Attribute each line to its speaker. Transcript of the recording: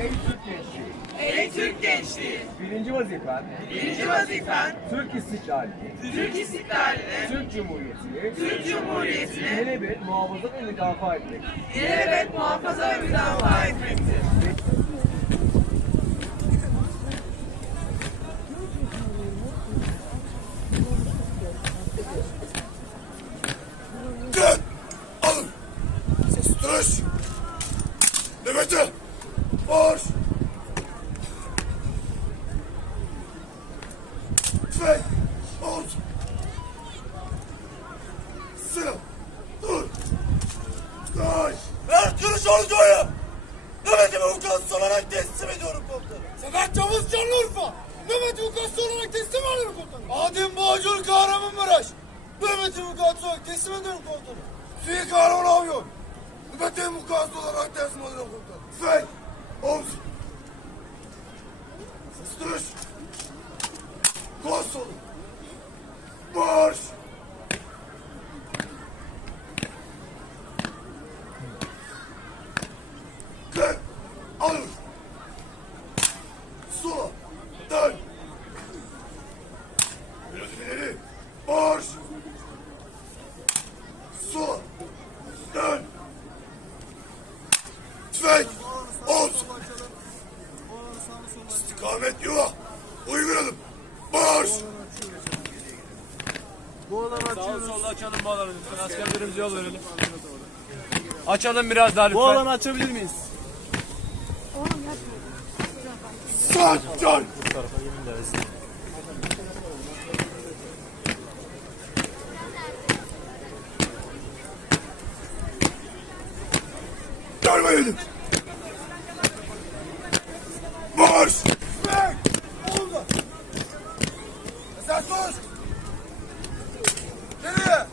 Speaker 1: Ey Türk gençliği,
Speaker 2: Ey Türk gençliği,
Speaker 1: birinci vazifen
Speaker 2: birinci vazifen
Speaker 1: Türk istiklalini,
Speaker 2: Türk istiklalini,
Speaker 1: Türk Cumhuriyeti'ni
Speaker 2: Türk Cumhuriyeti'ni
Speaker 1: ilelebet muhafaza ve müdafaa etmek.
Speaker 2: ilelebet muhafaza ve müdafaa etmektir.
Speaker 3: Dön! Alın! Ses tutuş! Nöbete! Marş! Tüfek! Ot! Silah! Dur! Kaç! Ver kılıç orduya! Nöbetimi vukuatsız olarak teslim ediyorum komutanım.
Speaker 4: Sedat Çavuş Şanlıurfa. Nöbeti vukuatçı olarak teslim alıyorum komutanım. Adem Bağcıl Kahramanmaraş. Nöbeti vukuatçı olarak teslim ediyorum komutanım.
Speaker 3: Suyu kahraman avıyor. Nöbetimi vukuatsız olarak teslim ediyorum komutanım. Tüfek! Ses tutuş! Kol solu! Marş! Kır! Alır! Sola! Dön! Biraz ileri! Marş! Sola! Dön! Tüfek! Ot! İstikamet yuva! Uyguladım! Marş!
Speaker 5: Sağ solda açalım bu alanı lütfen. Askerlerimize yol verelim. Açalım biraz daha lütfen.
Speaker 6: Bu alanı açabilir miyiz?
Speaker 3: Sağ can! Görmeyelim! Koş koş. Geriye.